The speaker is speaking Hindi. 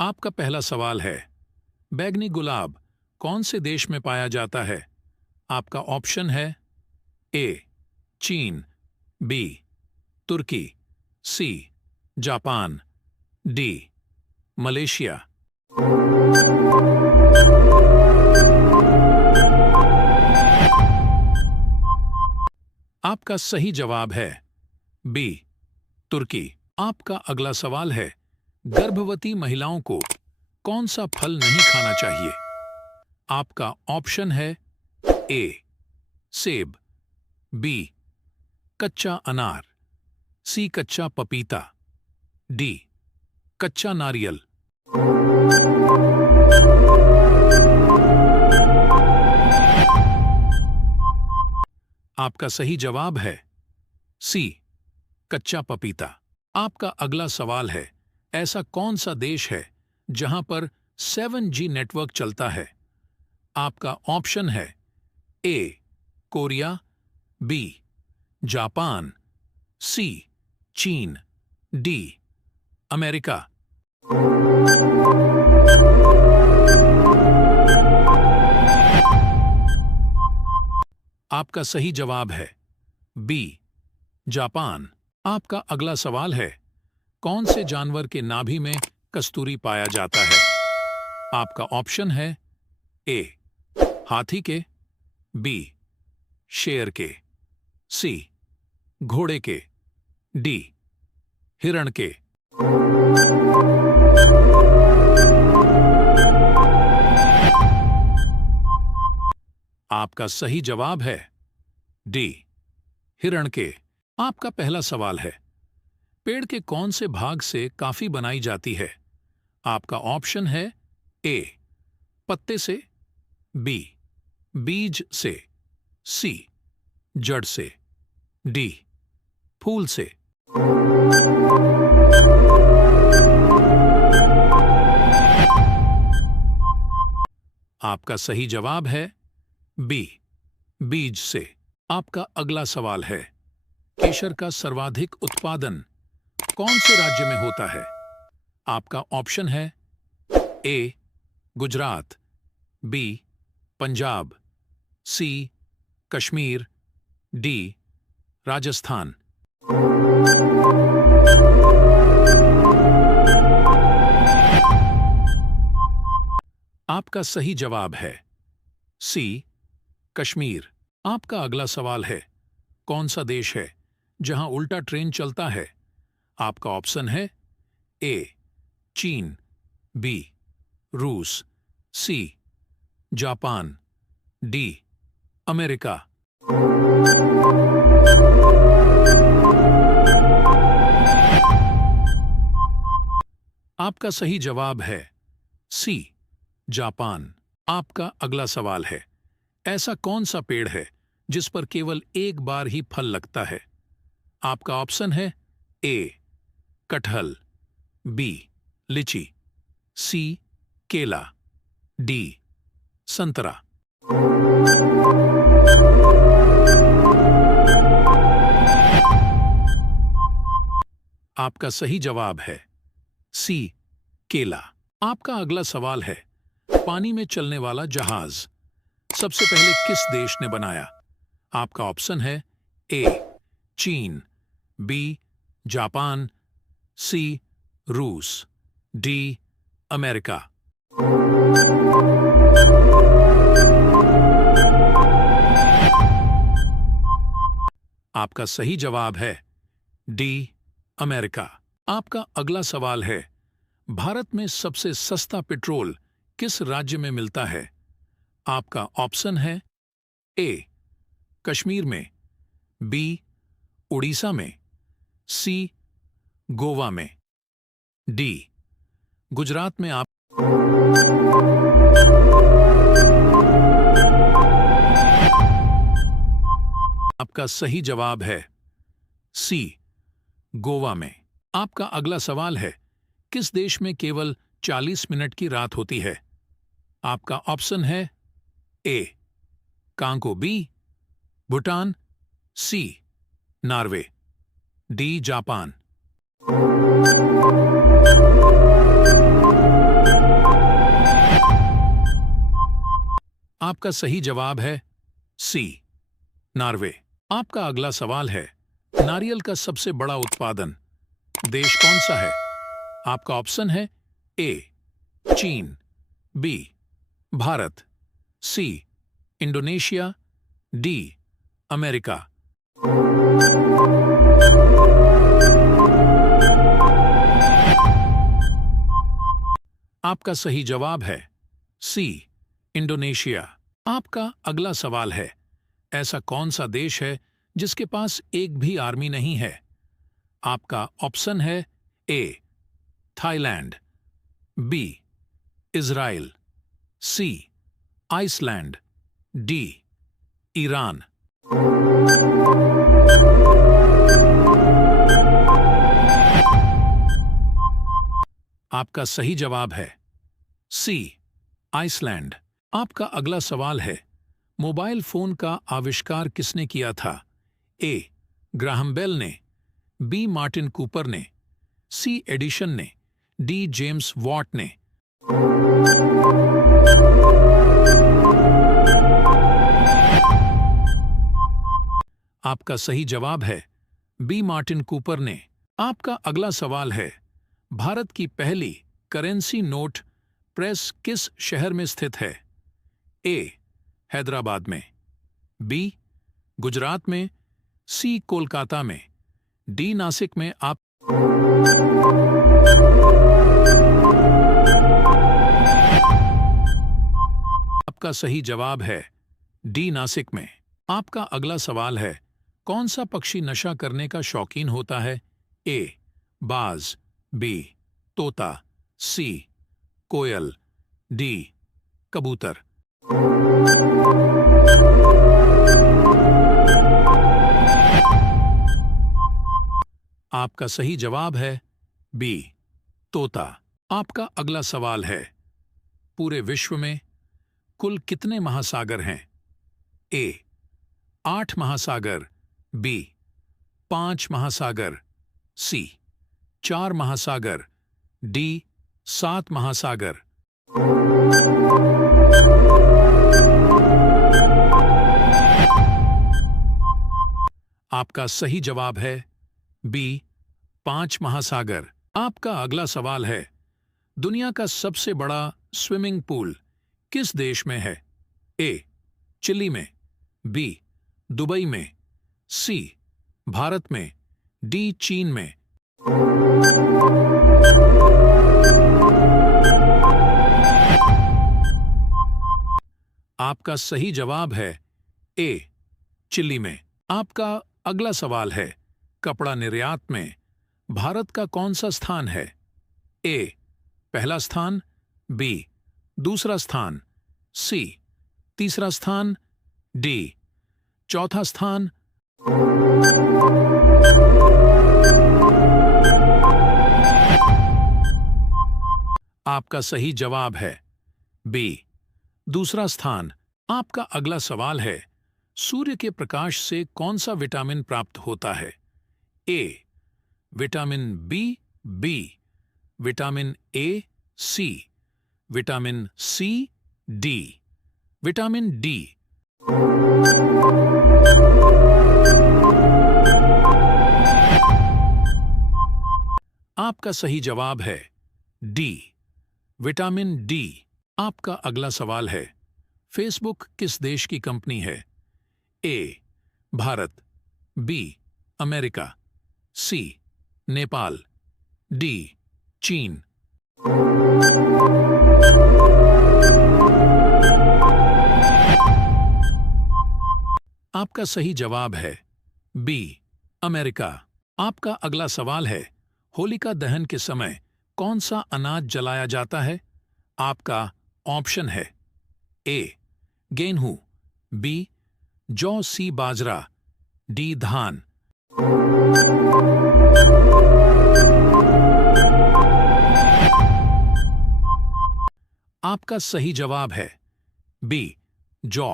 आपका पहला सवाल है, बैंगनी गुलाब कौन से देश में पाया जाता है? आपका ऑप्शन है ए चीन, बी तुर्की, सी जापान, डी मलेशिया। आपका सही जवाब है बी तुर्की। आपका अगला सवाल है, गर्भवती महिलाओं को कौन सा फल नहीं खाना चाहिए? आपका ऑप्शन है ए सेब, बी कच्चा अनार, सी कच्चा पपीता, डी कच्चा नारियल। आपका सही जवाब है सी कच्चा पपीता। आपका अगला सवाल है, ऐसा कौन सा देश है जहां पर 7G नेटवर्क चलता है? आपका ऑप्शन है ए कोरिया, बी जापान, सी चीन, डी अमेरिका। आपका सही जवाब है बी जापान। आपका अगला सवाल है, कौन से जानवर के नाभि में कस्तूरी पाया जाता है? आपका ऑप्शन है ए हाथी के, बी शेर के, सी घोड़े के, डी हिरण के। आपका सही जवाब है डी हिरण के। आपका पहला सवाल है, पेड़ के कौन से भाग से काफी बनाई जाती है? आपका ऑप्शन है ए पत्ते से, बी बीज से, सी जड़ से, डी फूल से। आपका सही जवाब है बी बीज से। आपका अगला सवाल है, केशर का सर्वाधिक उत्पादन कौन से राज्य में होता है? आपका ऑप्शन है ए गुजरात, बी पंजाब, सी कश्मीर, डी राजस्थान। आपका सही जवाब है सी कश्मीर। आपका अगला सवाल है, कौन सा देश है जहां उल्टा ट्रेन चलता है? आपका ऑप्शन है ए चीन, बी रूस, सी जापान, डी अमेरिका। आपका सही जवाब है सी जापान। आपका अगला सवाल है, ऐसा कौन सा पेड़ है जिस पर केवल एक बार ही फल लगता है? आपका ऑप्शन है ए कटहल, बी लीची, सी केला, डी संतरा। आपका सही जवाब है सी केला। आपका अगला सवाल है, पानी में चलने वाला जहाज सबसे पहले किस देश ने बनाया? आपका ऑप्शन है ए चीन, बी जापान, सी रूस, डी अमेरिका। आपका सही जवाब है डी अमेरिका। आपका अगला सवाल है, भारत में सबसे सस्ता पेट्रोल किस राज्य में मिलता है? आपका ऑप्शन है ए कश्मीर में, बी उड़ीसा में, सी गोवा में, डी गुजरात में। आपका सही जवाब है सी गोवा में। आपका अगला सवाल है, किस देश में केवल 40 मिनट की रात होती है? आपका ऑप्शन है ए कांगो, बी भूटान, सी नॉर्वे, डी जापान। आपका सही जवाब है सी, नॉर्वे। आपका अगला सवाल है, नारियल का सबसे बड़ा उत्पादन देश कौन सा है? आपका ऑप्शन है ए चीन, B Bharat, C Indonesia, D America. आपका सही जवाब है सी इंडोनेशिया। आपका अगला सवाल है, ऐसा कौन सा देश है जिसके पास एक भी आर्मी नहीं है? आपका ऑप्शन है A Thailand, B Israel, C Iceland, D Iran. आपका सही जवाब है सी आइसलैंड। आपका अगला सवाल है, मोबाइल फोन का आविष्कार किसने किया था? ए ग्राहम बेल ने, बी मार्टिन कूपर ने, सी एडिशन ने, डी जेम्स वॉट ने। आपका सही जवाब है बी मार्टिन कूपर ने। आपका अगला सवाल है, भारत की पहली करेंसी नोट प्रेस किस शहर में स्थित है? ए हैदराबाद में, बी गुजरात में, सी कोलकाता में, डी नासिक में। आपका सही जवाब है डी नासिक में। आपका अगला सवाल है, कौन सा पक्षी नशा करने का शौकीन होता है? ए बाज, बी तोता, सी कोयल, डी कबूतर। आपका सही जवाब है बी तोता। आपका अगला सवाल है, पूरे विश्व में कुल कितने महासागर हैं? ए 8 महासागर, बी 5 महासागर, सी 4 महासागर, डी 7 महासागर। आपका सही जवाब है बी 5 महासागर। आपका अगला सवाल है, दुनिया का सबसे बड़ा स्विमिंग पूल किस देश में है? ए चिली में, बी दुबई में, सी भारत में, डी चीन में। आपका सही जवाब है ए चिली में। आपका अगला सवाल है, कपड़ा निर्यात में भारत का कौन सा स्थान है? ए पहला स्थान, बी दूसरा स्थान, सी तीसरा स्थान, डी चौथा स्थान। आपका सही जवाब है बी दूसरा स्थान। आपका अगला सवाल है, सूर्य के प्रकाश से कौन सा विटामिन प्राप्त होता है? A vitamin B, B vitamin A, C vitamin C, D vitamin D. आपका सही जवाब है डी विटामिन डी। आपका अगला सवाल है, फेसबुक किस देश की कंपनी है? ए भारत, बी अमेरिका, सी नेपाल, डी चीन। आपका सही जवाब है बी अमेरिका। आपका अगला सवाल है, होलिका दहन के समय कौन सा अनाज जलाया जाता है? आपका ऑप्शन है ए गेहूं, बी जौ सी बाजरा, डी धान। आपका सही जवाब है बी जौ।